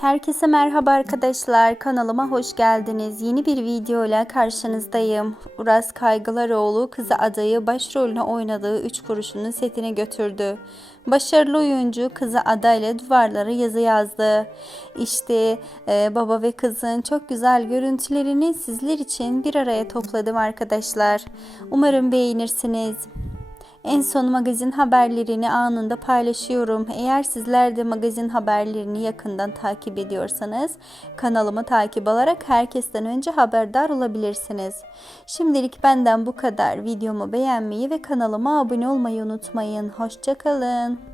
Herkese merhaba arkadaşlar. Kanalıma hoş geldiniz. Yeni bir video ile karşınızdayım. Uras Kaygılaroğlu kızı adayı başrolüne oynadığı 3 kuruşunun setine götürdü. Başarılı oyuncu kızı adayla duvarlara yazı yazdı. İşte e, baba ve kızın çok güzel görüntülerini sizler için bir araya topladım arkadaşlar. Umarım beğenirsiniz. En son magazin haberlerini anında paylaşıyorum. Eğer sizler de magazin haberlerini yakından takip ediyorsanız kanalımı takip alarak herkesten önce haberdar olabilirsiniz. Şimdilik benden bu kadar. Videomu beğenmeyi ve kanalıma abone olmayı unutmayın. Hoşçakalın.